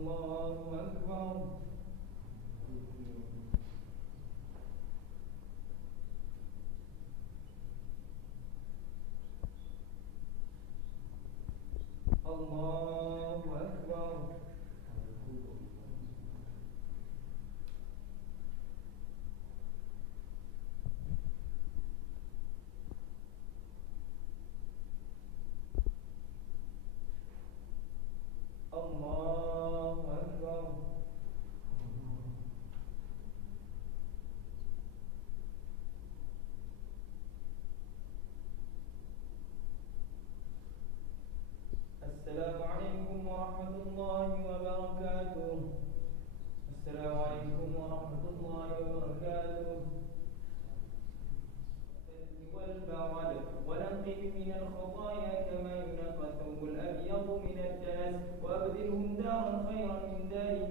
الله أكبر. الله أكبر. الله أكبر. السلام عليكم ورحمة الله وبركاته. السلام عليكم ورحمة الله وبركاته. والبرد ونقهم من الخطايا كما ينقى الثوب الأبيض من الدنس، وأبدلهم دارا خيرا من دارهم